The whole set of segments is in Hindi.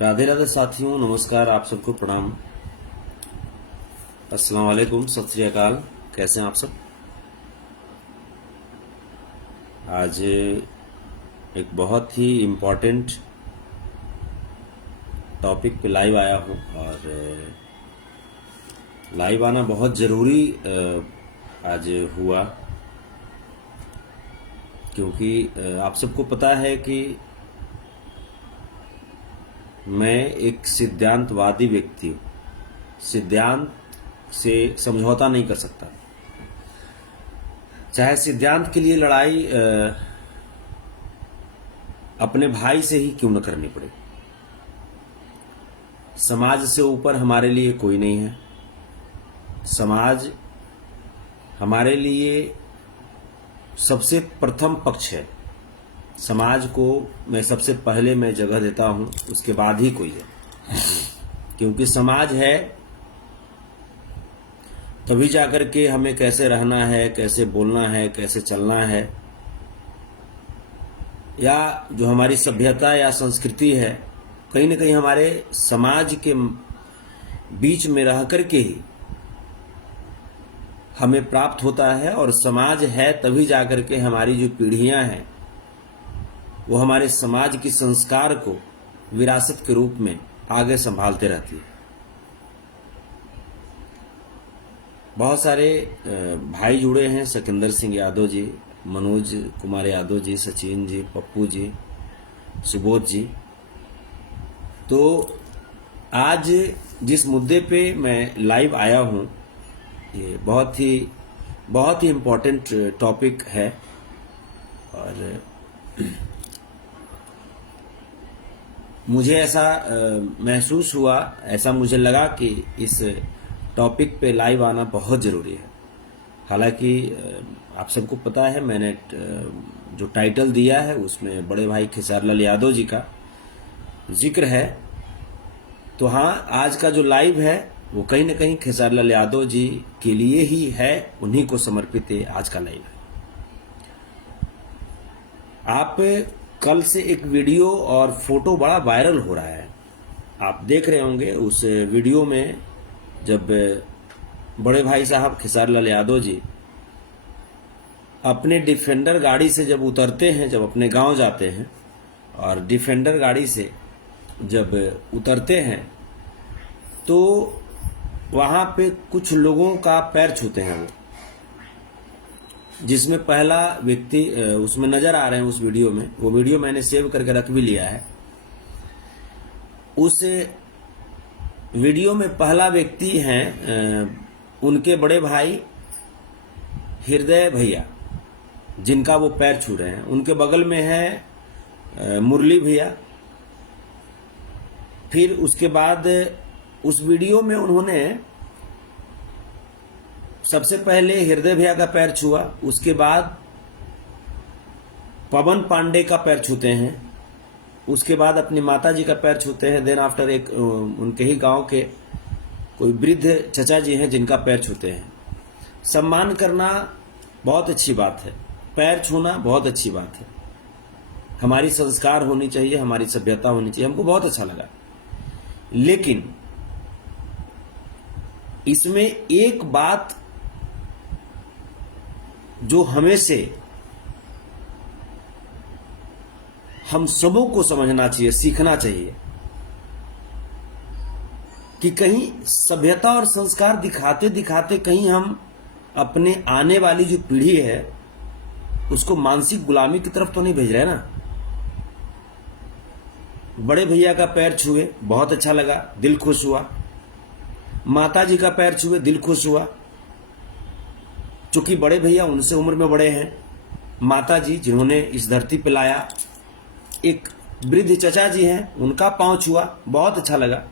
राधे राधे साथियों, नमस्कार। आप सबको प्रणाम। अस्सलाम वालेकुम, सत श्री अकाल। कैसे हैं आप सब? आज एक बहुत ही इम्पोर्टेंट टॉपिक पे लाइव आया हूँ और लाइव आना बहुत ज़रूरी आज हुआ, क्योंकि आप सबको पता है कि मैं एक सिद्धांतवादी व्यक्ति हूँ। सिद्धांत से समझौता नहीं कर सकता, चाहे सिद्धांत के लिए लड़ाई अपने भाई से ही क्यों न करनी पड़े। समाज से ऊपर हमारे लिए कोई नहीं है। समाज हमारे लिए सबसे प्रथम पक्ष है। समाज को मैं सबसे पहले मैं जगह देता हूं, उसके बाद ही कोई है। क्योंकि समाज है तभी जाकर के हमें कैसे रहना है, कैसे बोलना है, कैसे चलना है, या जो हमारी सभ्यता या संस्कृति है, कहीं न कहीं हमारे समाज के बीच में रह करके ही हमें प्राप्त होता है। और समाज है तभी जाकर के हमारी जो पीढ़ियां हैं वो हमारे समाज की संस्कार को विरासत के रूप में आगे संभालते रहती है। बहुत सारे भाई जुड़े हैं, सिकंदर सिंह यादव जी, मनोज कुमार यादव जी, सचिन जी, पप्पू जी, सुबोध जी। तो आज जिस मुद्दे पे मैं लाइव आया हूं, ये बहुत ही इम्पोर्टेंट टॉपिक है। और मुझे ऐसा महसूस हुआ, ऐसा मुझे लगा कि इस टॉपिक पे लाइव आना बहुत ज़रूरी है। हालांकि आप सबको पता है, मैंने जो टाइटल दिया है उसमें बड़े भाई खेसारीलाल यादव जी का जिक्र है। तो हाँ, आज का जो लाइव है वो कहीं न कहीं खेसारीलाल यादव जी के लिए ही है, उन्हीं को समर्पित है आज का लाइव है। आप कल से एक वीडियो और फोटो बड़ा वायरल हो रहा है, आप देख रहे होंगे। उस वीडियो में जब बड़े भाई साहब खेसारीलाल यादव जी अपने डिफेंडर गाड़ी से जब उतरते हैं, जब अपने गांव जाते हैं और डिफेंडर गाड़ी से जब उतरते हैं, तो वहां पे कुछ लोगों का पैर छूते हैं वो, जिसमें पहला व्यक्ति उसमें नजर आ रहे हैं उस वीडियो में। वो वीडियो मैंने सेव करके रख भी लिया है। उस वीडियो में पहला व्यक्ति हैं उनके बड़े भाई हृदय भैया, जिनका वो पैर छू रहे हैं। उनके बगल में है मुरली भैया। फिर उसके बाद उस वीडियो में उन्होंने सबसे पहले हृदय भैया का पैर छुआ, उसके बाद पवन पांडे का पैर छूते हैं, उसके बाद अपनी माता जी का पैर छूते हैं। देन आफ्टर एक उनके ही गांव के कोई वृद्ध चचा जी हैं जिनका पैर छूते हैं। सम्मान करना बहुत अच्छी बात है, पैर छूना बहुत अच्छी बात है। हमारी संस्कार होनी चाहिए, हमारी सभ्यता होनी चाहिए, हमको बहुत अच्छा लगा। लेकिन इसमें एक बात जो हमें से हम सबों को समझना चाहिए, सीखना चाहिए, कि कहीं सभ्यता और संस्कार दिखाते दिखाते कहीं हम अपने आने वाली जो पीढ़ी है उसको मानसिक गुलामी की तरफ तो नहीं भेज रहे ना। बड़े भैया का पैर छुए, बहुत अच्छा लगा, दिल खुश हुआ। माता जी का पैर छुए, दिल खुश हुआ। चूंकि बड़े भैया उनसे उम्र में बड़े हैं, माता जी जिन्होंने इस धरती पे लाया, एक वृद्ध चचा जी हैं, उनका पांव छुआ, बहुत अच्छा लगा,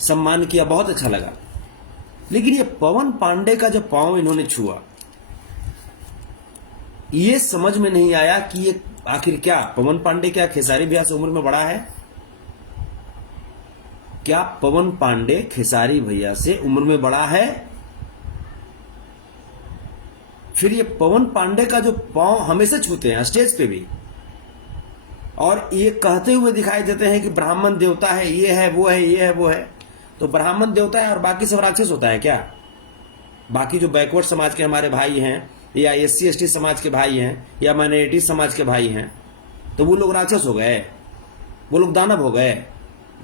सम्मान किया, बहुत अच्छा लगा। लेकिन ये पवन पांडे का जब पांव इन्होंने छुआ, ये समझ में नहीं आया कि ये आखिर क्या पवन पांडे क्या खेसारी भैया से उम्र में बड़ा है? क्या पवन पांडे खेसारी भैया से उम्र में बड़ा है? फिर ये पवन पांडे का जो पांव हमेशा छूते हैं स्टेज पे भी, और ये कहते हुए दिखाई देते हैं कि ब्राह्मण देवता है, ये है वो है, ये है वो है। तो ब्राह्मण देवता है और बाकी सब राक्षस होता है क्या? बाकी जो बैकवर्ड समाज के हमारे भाई हैं, या SC ST समाज के भाई हैं, या माइनॉरिटी समाज के भाई हैं, तो वो लोग राक्षस हो गए, वो लोग दानव हो गए,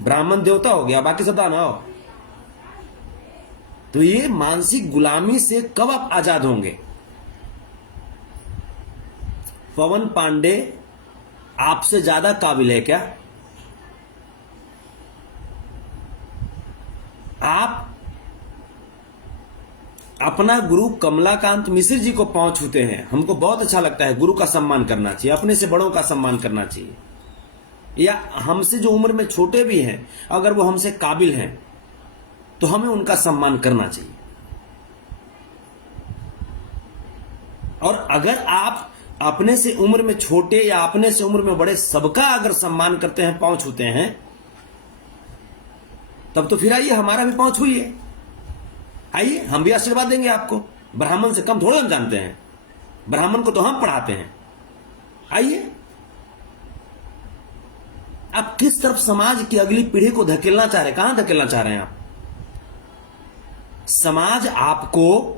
ब्राह्मण देवता हो गया, बाकी सब दानव। तो ये मानसिक गुलामी से कब आप आजाद होंगे? पवन पांडे आपसे ज्यादा काबिल है क्या? आप अपना गुरु कमलाकांत मिश्र जी को पांव छूते हैं। हमको बहुत अच्छा लगता है, गुरु का सम्मान करना चाहिए, अपने से बड़ों का सम्मान करना चाहिए, या हमसे जो उम्र में छोटे भी हैं, अगर वो हमसे काबिल हैं तो हमें उनका सम्मान करना चाहिए। और अगर आप अपने से उम्र में छोटे या अपने से उम्र में बड़े सबका अगर सम्मान करते हैं, पांव छूते हैं, तब तो फिर आइए हमारा भी पांव छूइए, आइए हम भी आशीर्वाद देंगे आपको। ब्राह्मण से कम थोड़ा हम जानते हैं, ब्राह्मण को तो हम पढ़ाते हैं। आइए। आप किस तरफ समाज की अगली पीढ़ी को धकेलना चाह रहे हैं? कहां धकेलना चाह रहे हैं आप? समाज आपको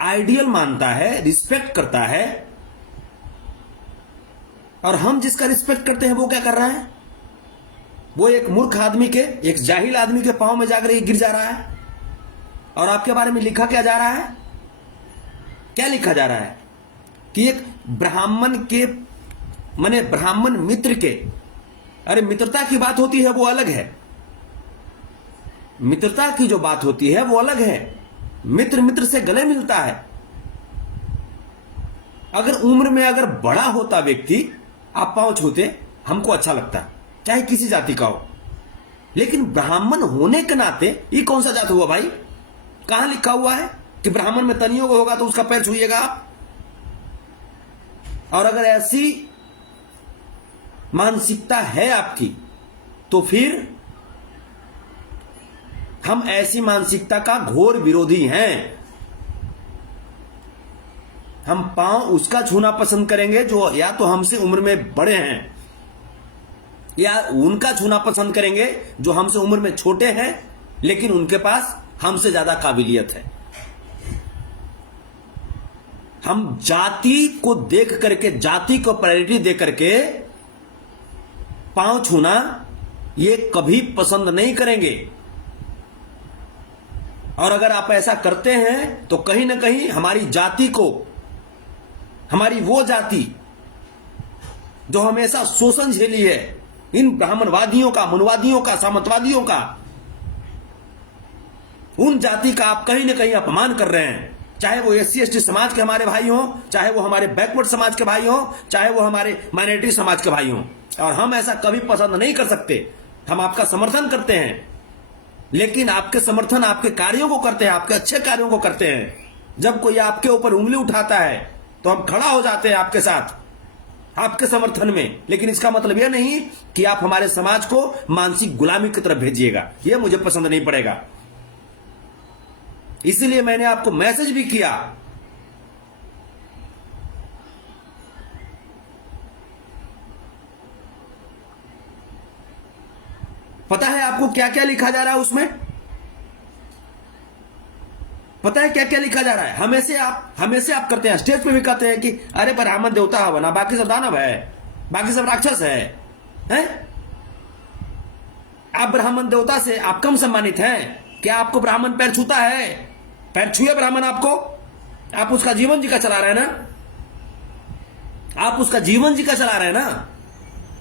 आइडियल मानता है, रिस्पेक्ट करता है, और हम जिसका रिस्पेक्ट करते हैं वो क्या कर रहा है? वो एक मूर्ख आदमी के, एक जाहिल आदमी के पांव में जाकर गिर जा रहा है। और आपके बारे में लिखा क्या जा रहा है? क्या लिखा जा रहा है? कि एक ब्राह्मण के, माने ब्राह्मण मित्र के, अरे मित्रता की बात होती है वो अलग है, मित्रता की जो बात होती है वो अलग है। मित्र मित्र से गले मिलता है। अगर उम्र में अगर बड़ा होता व्यक्ति, आप पांव छूते, हमको अच्छा लगता, चाहे किसी जाति का हो। लेकिन ब्राह्मण होने के नाते, ये कौन सा जात हुआ भाई? कहां लिखा हुआ है कि ब्राह्मण में तनियोग होगा तो उसका पैर छूइएगा आप? और अगर ऐसी मानसिकता है आपकी, तो फिर हम ऐसी मानसिकता का घोर विरोधी हैं। हम पांव उसका छूना पसंद करेंगे जो या तो हमसे उम्र में बड़े हैं, या उनका छूना पसंद करेंगे जो हमसे उम्र में छोटे हैं लेकिन उनके पास हमसे ज्यादा काबिलियत है। हम जाति को देख करके, जाति को प्रायोरिटी दे करके पांव छूना ये कभी पसंद नहीं करेंगे। और अगर आप ऐसा करते हैं तो कहीं ना कहीं हमारी जाति को, हमारी वो जाति जो हमेशा शोषण झेली है, इन ब्राह्मणवादियों का, मनुवादियों का, सामंतवादियों का, उन जाति का आप कहीं ना कहीं अपमान कर रहे हैं। चाहे वो SC ST समाज के हमारे भाई हों, चाहे वो हमारे बैकवर्ड समाज के भाई हों, चाहे वो हमारे माइनॉरिटी समाज के भाई हों। और हम ऐसा कभी पसंद नहीं कर सकते। हम आपका समर्थन करते हैं, लेकिन आपके समर्थन आपके कार्यों को करते हैं, आपके अच्छे कार्यों को करते हैं। जब कोई आपके ऊपर उंगली उठाता है तो हम खड़ा हो जाते हैं आपके साथ, आपके समर्थन में। लेकिन इसका मतलब यह नहीं कि आप हमारे समाज को मानसिक गुलामी की तरफ भेजिएगा, यह मुझे पसंद नहीं पड़ेगा। इसलिए मैंने आपको मैसेज भी किया। पता है आपको क्या क्या लिखा जा रहा है उसमें? पता है क्या क्या लिखा जा रहा है? हमेशा आप करते हैं, स्टेज पे भी कहते हैं कि अरे ब्राह्मण देवता है बना, बाकी सब दानव है, बाकी सब राक्षस है, हैं? आप ब्राह्मण देवता से आप कम सम्मानित हैं? क्या आपको ब्राह्मण पैर छूता है? पैर छुए ब्राह्मण आपको? आप उसका जीवन जी का चला रहे हैं ना, आप उसका जीवन जी का चला रहे हैं ना।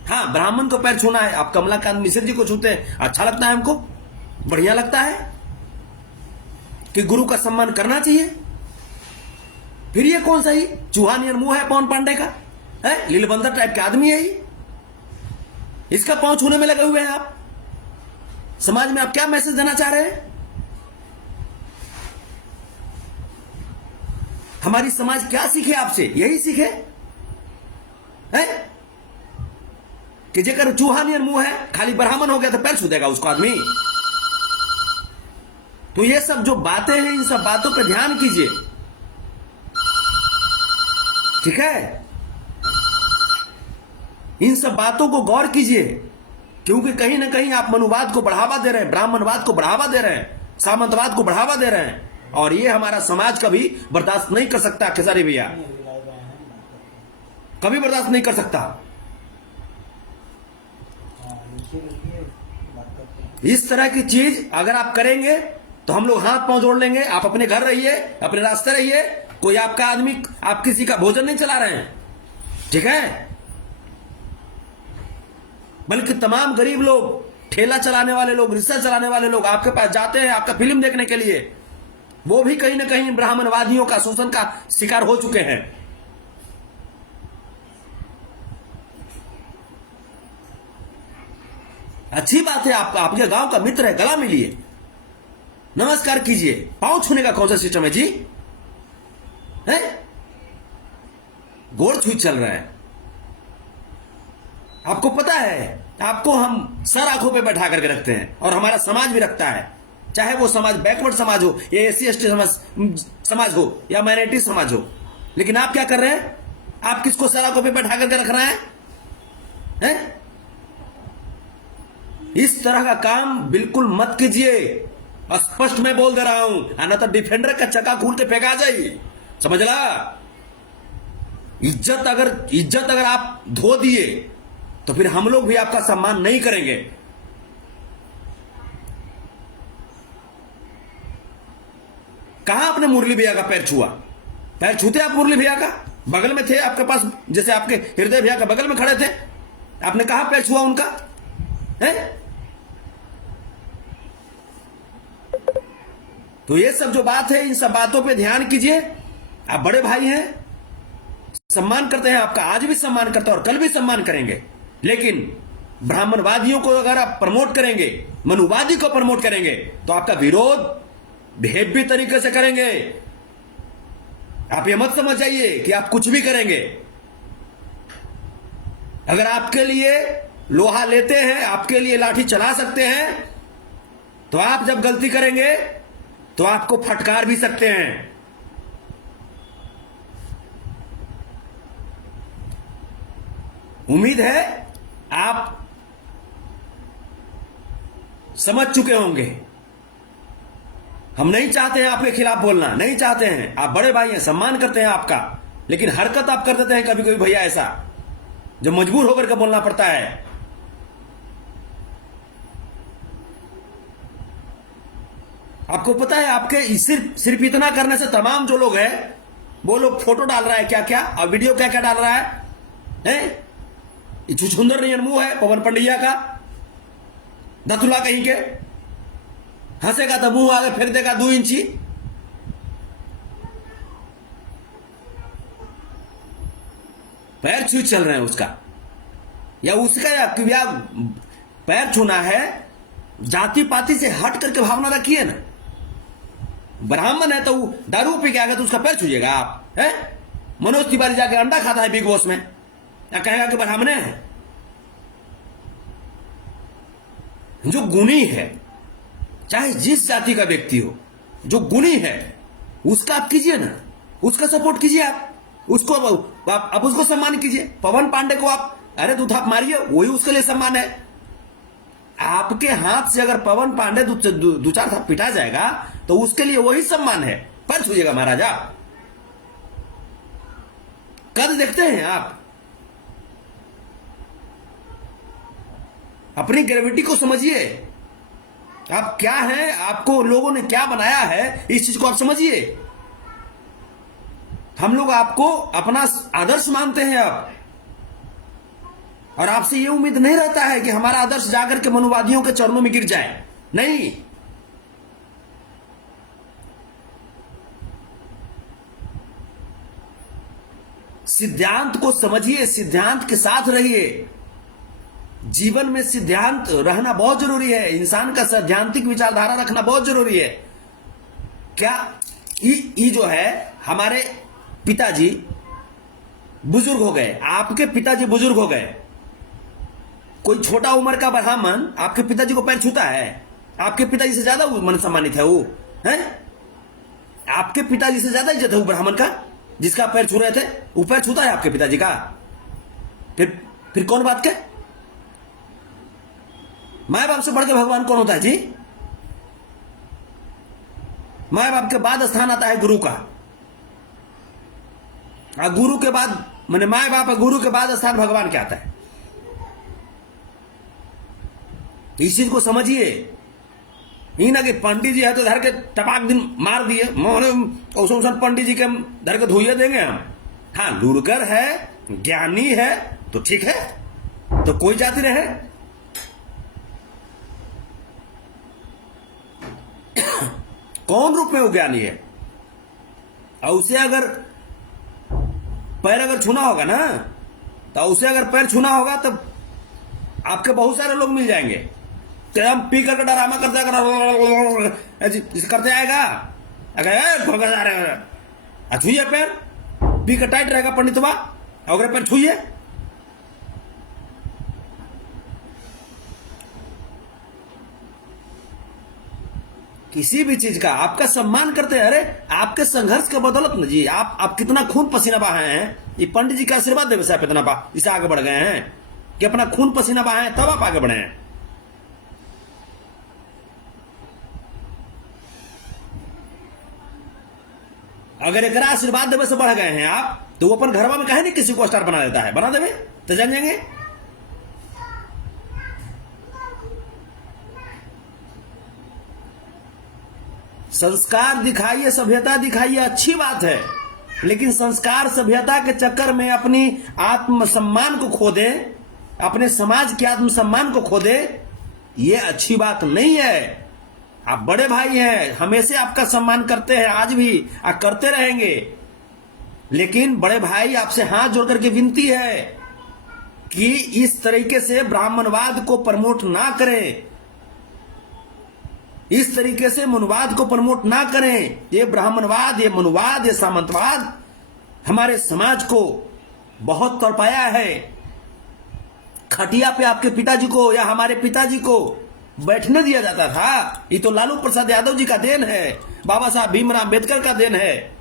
हाँ, ब्राह्मण को पैर छूना है, आप कमलाकांत मिश्र जी को छूते हैं, अच्छा लगता है हमको, बढ़िया लगता है कि गुरु का सम्मान करना चाहिए। फिर ये कौन सा ही चूहानियन मुंह है पवन पांडे का? है लीलबंदर टाइप के आदमी है ये, इसका पांव छूने में लगे हुए हैं आप। समाज में आप क्या मैसेज देना चाह रहे हैं? हमारी समाज क्या सीखे आपसे? यही सीखे है कि जेकर चूहानियन मुंह है, खाली ब्राह्मण हो गया तो पैर छू देगा उसको आदमी। तो ये सब जो बातें हैं, इन सब बातों पे ध्यान कीजिए, ठीक है? इन सब बातों को गौर कीजिए, क्योंकि कहीं ना कहीं आप मनुवाद को बढ़ावा दे रहे हैं, ब्राह्मणवाद को बढ़ावा दे रहे हैं, सामंतवाद को बढ़ावा दे रहे हैं, और ये हमारा समाज कभी बर्दाश्त नहीं कर सकता। खेसारी भैया कभी बर्दाश्त नहीं कर सकता। इस तरह की चीज अगर आप करेंगे तो हम लोग हाथ पांव जोड़ लेंगे। आप अपने घर रहिए, अपने रास्ते रहिए, कोई आपका आदमी, आप किसी का भोजन नहीं चला रहे हैं, ठीक है? बल्कि तमाम गरीब लोग, ठेला चलाने वाले लोग, रिक्शा चलाने वाले लोग आपके पास जाते हैं आपका फिल्म देखने के लिए, वो भी कहीं ना कहीं ब्राह्मणवादियों का शोषण का शिकार हो चुके हैं। अच्छी बात है, आपका आपके गांव का मित्र है, गला मिलिए, नमस्कार कीजिए। पांव छूने का कौन सा सिस्टम है जी? है गोड़ छू चल रहा है। आपको पता है, आपको हम सर आंखों पे बैठा करके रखते हैं, और हमारा समाज भी रखता है, चाहे वो समाज बैकवर्ड समाज हो, या SC/ST समाज हो, या माइनॉरिटी समाज हो। लेकिन आप क्या कर रहे हैं? आप किसको सर आंखों पे बैठा करके रख रहे हैं? इस तरह का काम बिल्कुल मत कीजिए। स्पष्ट मैं बोल दे रहा हूं, ना तो डिफेंडर का चक्का खोल के फेंका जाए, समझ ला? इज्जत अगर आप धो दिए तो फिर हम लोग भी आपका सम्मान नहीं करेंगे। कहां आपने मुरली भैया का पैर छुआ? पैर छूते आप मुरली भैया का? बगल में थे आपके पास, जैसे आपके हृदय भैया का बगल में खड़े थे, आपने कहा पैर छुआ उनका? है? तो ये सब जो बात है, इन सब बातों पे ध्यान कीजिए। आप बड़े भाई हैं, सम्मान करते हैं आपका, आज भी सम्मान करते हैं और कल भी सम्मान करेंगे। लेकिन ब्राह्मणवादियों को अगर आप प्रमोट करेंगे, मनुवादी को प्रमोट करेंगे, तो आपका विरोध बेहेवी तरीके से करेंगे। आप ये मत समझ जाइए कि आप कुछ भी करेंगे। अगर आपके लिए लोहा लेते हैं, आपके लिए लाठी चला सकते हैं, तो आप जब गलती करेंगे तो आपको फटकार भी सकते हैं। उम्मीद है आप समझ चुके होंगे। हम नहीं चाहते हैं आपके खिलाफ बोलना, नहीं चाहते हैं। आप बड़े भाई हैं, सम्मान करते हैं आपका, लेकिन हरकत आप कर देते हैं कभी कभी भैया ऐसा, जो मजबूर होकर के बोलना पड़ता है। आपको पता है, आपके सिर्फ इतना करने से तमाम जो लोग हैं, वो लोग फोटो डाल रहा है क्या क्या, और वीडियो क्या क्या डाल रहा है? छुछुंदर नहीं मुंह है पवन पंडिया का, दतुला कहीं के, हंसेगा तो मुंह आगे फेर देगा 2 इंची। पैर छू चल रहे हैं उसका, या पैर छूना है, जाति पाति से हट करके भावना रखिए ना। ब्राह्मण है तो दारू पी के आ गया तो उसका पैर छूजिएगा आप? है? मनोज तिवारी जाके अंडा खाता है बिग बॉस में, या कहेगा कि ब्राह्मण है? जो गुणी है, चाहे जिस जाति का व्यक्ति हो, जो गुणी है उसका आप कीजिए ना, उसका सपोर्ट कीजिए। आप उसको आप उसको सम्मान कीजिए। पवन पांडे को आप अरे दूधाप मारिए, वही उसके लिए सम्मान है। आपके हाथ से अगर पवन पांडे दो चार था पिटा जाएगा तो उसके लिए वही सम्मान है। पर छूजिएगा महाराजा, कद देखते हैं आप? अपनी ग्रेविटी को समझिए, आप क्या हैं, आपको लोगों ने क्या बनाया है, इस चीज को आप समझिए। हम लोग आपको अपना आदर्श मानते हैं अब, और आपसे यह उम्मीद नहीं रहता है कि हमारा आदर्श जाकर के मनुवादियों के चरणों में गिर जाए। नहीं, सिद्धांत को समझिए, सिद्धांत के साथ रहिए। जीवन में सिद्धांत रहना बहुत जरूरी है, इंसान का सैद्धांतिक विचारधारा रखना बहुत जरूरी है। क्या ये जो है, हमारे पिताजी बुजुर्ग हो गए, आपके पिताजी बुजुर्ग हो गए, कोई छोटा उम्र का ब्राह्मण आपके पिताजी को पैर छूता है? आपके पिताजी से ज्यादा मन सम्मानित है वो, है? आपके पिताजी से ज्यादा इज्जत है वो ब्राह्मण का जिसका पैर छू रहे थे? वो पैर छूता है आपके पिताजी का? फिर फिर कौन बात के? माए बाप से बढ़ के भगवान कौन होता है जी? माए बाप के बाद स्थान आता है गुरु का, और गुरु के बाद माने माए बाप गुरु के बाद स्थान भगवान क्या आता है? इस चीज को समझिए। ही ना कि पंडित जी है तो धर के टपाक दिन मार दिए, औसन पंडित जी के धर के धोइए देंगे हम। हाँ, लुड़कर है, ज्ञानी है तो ठीक है, तो कोई जाति रहे। कौन रूप में वो ज्ञानी है? और उसे अगर पैर अगर छूना होगा ना, तो उसे अगर पैर छूना होगा तो आपके बहुत सारे लोग मिल जाएंगे। तो हम पी करके डरामा करते आएगा, अगर छुइए पैर, पी का टाइट रहेगा पंडितवा, अगर पैर छुइए। किसी भी चीज का आपका सम्मान करते हैं। अरे आपके संघर्ष के बदौलत ना जी, आप कितना खून पसीना बहाए हैं, ये पंडित जी का आशीर्वाद देवे से आप इतना इसे आगे बढ़ गए हैं कि अपना खून पसीना बहाए तब आप आगे बढ़े हैं। अगर एक आशीर्वाद देवे से बढ़ गए हैं आप, तो वो अपन घरवा में कहे नहीं किसी को स्टार बना देता है, बना देवे तो जान जाएंगे। संस्कार दिखाइए, सभ्यता दिखाइए, अच्छी बात है, लेकिन संस्कार सभ्यता के चक्कर में अपनी आत्मसम्मान को खो दे, अपने समाज के आत्मसम्मान को खो दे, ये अच्छी बात नहीं है। आप बड़े भाई हैं, हमेशा आपका सम्मान करते हैं, आज भी आप करते रहेंगे, लेकिन बड़े भाई आपसे हाथ जोड़ करके विनती है कि इस तरीके से ब्राह्मणवाद को प्रमोट ना करें, इस तरीके से मनुवाद को प्रमोट ना करें। ये ब्राह्मणवाद, ये मनुवाद, ये सामंतवाद हमारे समाज को बहुत तड़पाया है। खटिया पे आपके पिताजी को या हमारे पिताजी को बैठने दिया जाता था, ये तो लालू प्रसाद यादव जी का देन है, बाबा साहब भीमराव अम्बेडकर का देन है,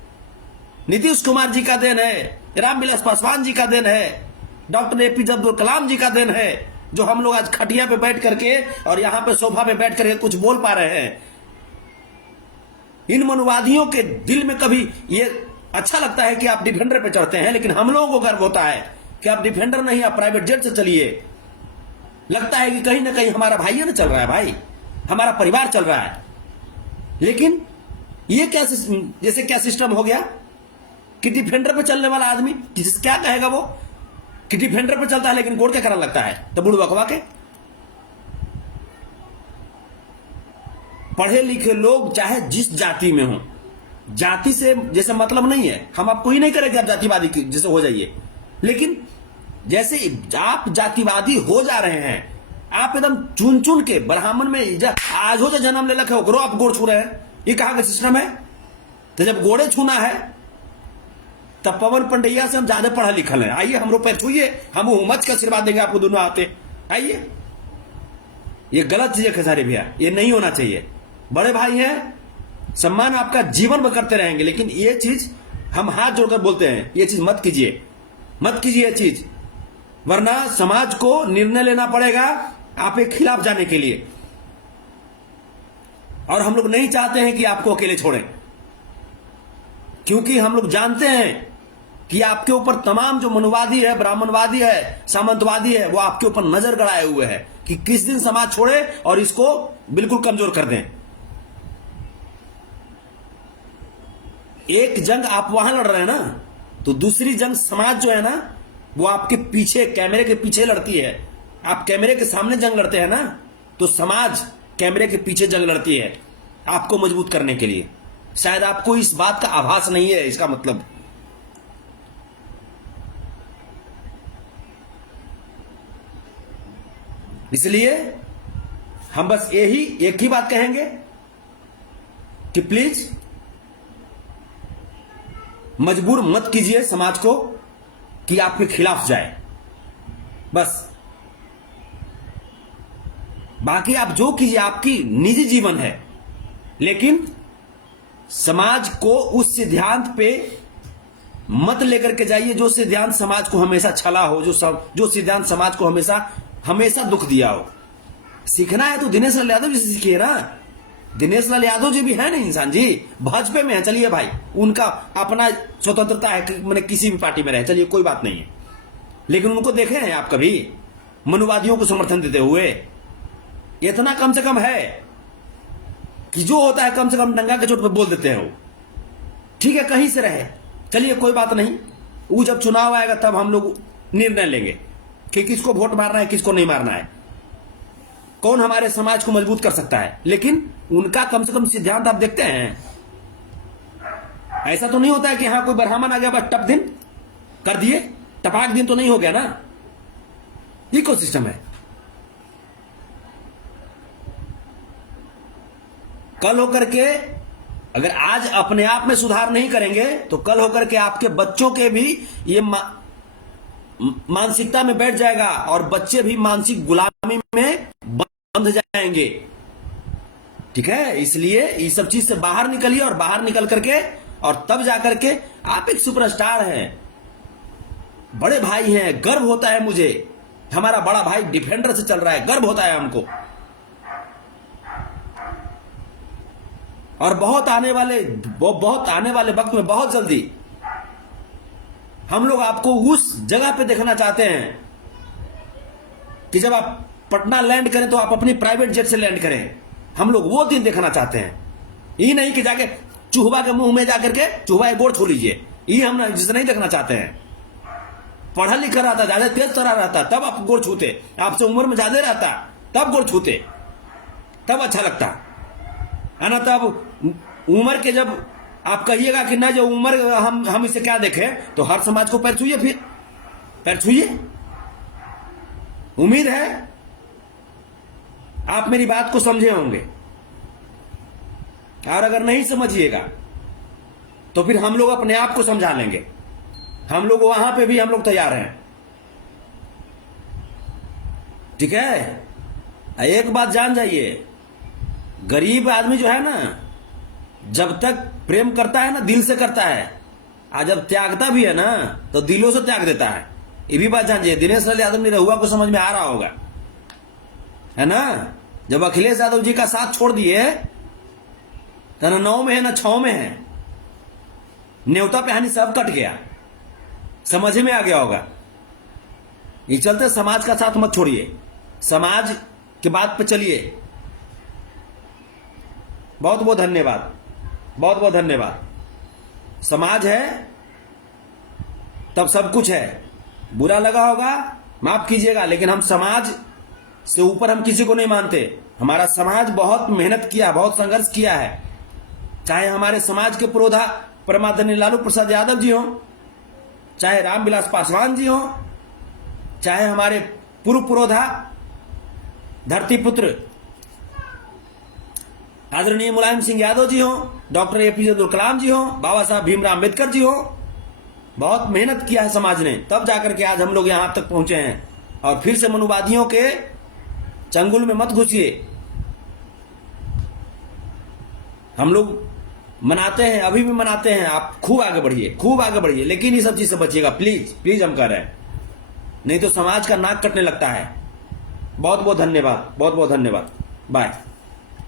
नीतीश कुमार जी का देन है, रामविलास पासवान जी का देन है, डॉक्टर एपीजे अब्दुल कलाम जी का देन है, जो हम लोग आज खटिया पे बैठ करके और यहां पे सोफा पे बैठ करके कुछ बोल पा रहे हैं। इन मनुवादियों के दिल में कभी ये अच्छा लगता है कि आप डिफेंडर पे चढ़ते हैं, लेकिन हम लोगों को गर्व होता है कि आप डिफेंडर नहीं, आप प्राइवेट जेट से चलिए। लगता है कि कहीं ना कहीं हमारा भाई ना चल रहा है, भाई हमारा परिवार चल रहा है। लेकिन ये क्या जैसे क्या सिस्टम हो गया कि डिफेंडर पे चलने वाला आदमी क्या कहेगा वो कि डिफेंडर पे चलता है लेकिन कोर्ट क्या करने लगता है, तो बुढ़ बकवा के। पढ़े लिखे लोग चाहे जिस जाति में हो, जाति से जैसे मतलब नहीं है, हम आपको ही नहीं करेंगे आप जातिवादी जैसे हो जाइए, लेकिन जैसे आप जातिवादी हो जा रहे हैं, आप एकदम चुन चुन के ब्राह्मण में आज हो जो जन्म ले रखे हो आप गोड़ छू रहे हैं, ये कहां का सिस्टम है? तो जब गोड़े छूना है तब पवन पंड्या से हम ज्यादा पढ़ा लिखल है, आइए हमरो पैर छूइए, हम उमच का आशीर्वाद देंगे आपको दोनों आते, आइए। ये गलत चीज है खेसारी भैया, ये नहीं होना चाहिए। बड़े भाई हैं, सम्मान आपका जीवन में करते रहेंगे, लेकिन ये चीज हम हाथ जोड़कर बोलते हैं, ये चीज मत कीजिए, मत कीजिए ये चीज, वरना समाज को निर्णय लेना पड़ेगा आपके खिलाफ जाने के लिए। और हम लोग नहीं चाहते हैं कि आपको अकेले छोड़ें, क्योंकि हम लोग जानते हैं कि आपके ऊपर तमाम जो मनुवादी है, ब्राह्मणवादी है, सामंतवादी है, वो आपके ऊपर नजर गड़ाए हुए हैं कि किस दिन समाज छोड़े और इसको बिल्कुल कमजोर कर दें। एक जंग आप वहां लड़ रहे हैं ना, तो दूसरी जंग समाज जो है ना, वो आपके पीछे कैमरे के पीछे लड़ती है। आप कैमरे के सामने जंग लड़ते हैं ना, तो समाज कैमरे के पीछे जंग लड़ती है आपको मजबूत करने के लिए। शायद आपको इस बात का आभास नहीं है, इसका मतलब इसलिए हम बस एक ही बात कहेंगे कि प्लीज मजबूर मत कीजिए समाज को कि आपके खिलाफ जाए, बस। बाकी आप जो कीजिए आपकी निजी जीवन है, लेकिन समाज को उस सिद्धांत पे मत लेकर के जाइए जो सिद्धांत समाज को हमेशा छला हो, जो सिद्धांत समाज को हमेशा हमेशा दुख दिया हो। सीखना है तो दिनेश लाल यादव जी से सीखिए ना। दिनेश लाल यादव जी भी है ना इंसान जी, भाजपा में है, चलिए भाई, उनका अपना स्वतंत्रता है, मैंने किसी भी पार्टी में रहे, चलिए कोई बात नहीं है, लेकिन उनको देखे हैं आप कभी मनुवादियों को समर्थन देते हुए? इतना कम से कम है कि जो होता है कम से कम डंगा के चोट पे बोल देते हैं वो। ठीक है, कहीं से रहे, चलिए कोई बात नहीं, वो जब चुनाव आएगा तब हम लोग निर्णय लेंगे कि किसको वोट मारना है, किसको नहीं मारना है, कौन हमारे समाज को मजबूत कर सकता है। लेकिन उनका कम से कम सिद्धांत आप देखते हैं। ऐसा तो नहीं होता है कि हाँ कोई ब्राह्मण आ गया बस टप दिन कर दिए, टपाक दिन तो नहीं हो गया ना। इकोसिस्टम है। कल होकर के अगर आज अपने आप में सुधार नहीं करेंगे तो कल होकर के आपके बच्चों के भी ये मानसिकता में बैठ जाएगा और बच्चे भी मानसिक गुलामी में बंध जाएंगे। ठीक है, इसलिए इस सब चीज से बाहर निकलिए और बाहर निकल करके और तब जाकर के आप एक सुपरस्टार हैं, बड़े भाई हैं, गर्व होता है मुझे, हमारा बड़ा भाई डिफेंडर से चल रहा है, गर्व होता है हमको। और बहुत आने वाले वक्त में बहुत जल्दी हम लोग आपको उस जगह पे देखना चाहते हैं कि जब आप पटना लैंड करें तो आप अपनी प्राइवेट जेट से लैंड करें। हम लोग वो दिन देखना चाहते हैं, ये नहीं कि जाके चूहा के मुंह में जाकर के चूहा गोड़ छू लीजिए, ये हम जिसे नहीं देखना चाहते हैं। पढ़ा लिखा रहता, ज्यादा तेज तरह रहता तब आप गोड़ छूते, आपसे उम्र में ज्यादा रहता तब गोड़ छूते, तब अच्छा लगता है ना। तब उम्र के जब आप कहिएगा कि ना जो उम्र हम इसे क्या देखें, तो हर समाज को पैर छूइए, फिर पैर छूइए। उम्मीद है आप मेरी बात को समझे होंगे, और अगर नहीं समझिएगा तो फिर हम लोग अपने आप को समझा लेंगे। हम लोग वहां पे भी हम लोग तैयार हैं। ठीक है, एक बात जान जाइए, गरीब आदमी जो है ना, जब तक प्रेम करता है ना दिल से करता है, और जब त्यागता भी है ना तो दिलों से त्याग देता है। ये भी बात जानिए, दिनेश लाल यादव निरहुआ को समझ में आ रहा होगा, है ना। जब अखिलेश यादव जी का साथ छोड़ दिए तो ना 9 में है ना 6 में है, न्योता पे हानि सब कट गया, समझ में आ गया होगा। ये चलते समाज का साथ मत छोड़िए, समाज की बात पे चलिए। बहुत बहुत धन्यवाद, बहुत बहुत धन्यवाद। समाज है तब सब कुछ है। बुरा लगा होगा माफ कीजिएगा, लेकिन हम समाज से ऊपर हम किसी को नहीं मानते। हमारा समाज बहुत मेहनत किया, बहुत संघर्ष किया है। चाहे हमारे समाज के पुरोधा परमादरणीय लालू प्रसाद यादव जी हो, चाहे रामविलास पासवान जी हो, चाहे हमारे पूर्व पुरोधा धरती पुत्र आदरणीय मुलायम सिंह यादव जी हो, डॉक्टर एपीजे अब्दुल कलाम जी हो, बाबा साहब भीमराव अम्बेडकर जी हो। बहुत मेहनत किया है समाज ने, तब जाकर के आज हम लोग यहां तक पहुंचे हैं। और फिर से मनुवादियों के चंगुल में मत घुसिए। हम लोग मनाते हैं, अभी भी मनाते हैं, आप खूब आगे बढ़िए, खूब आगे बढ़िए, लेकिन ये सब चीज से बचिएगा प्लीज, प्लीज हम कह रहे हैं, नहीं तो समाज का नाक कटने लगता है। बहुत बहुत धन्यवाद, बहुत बहुत धन्यवाद, बाय।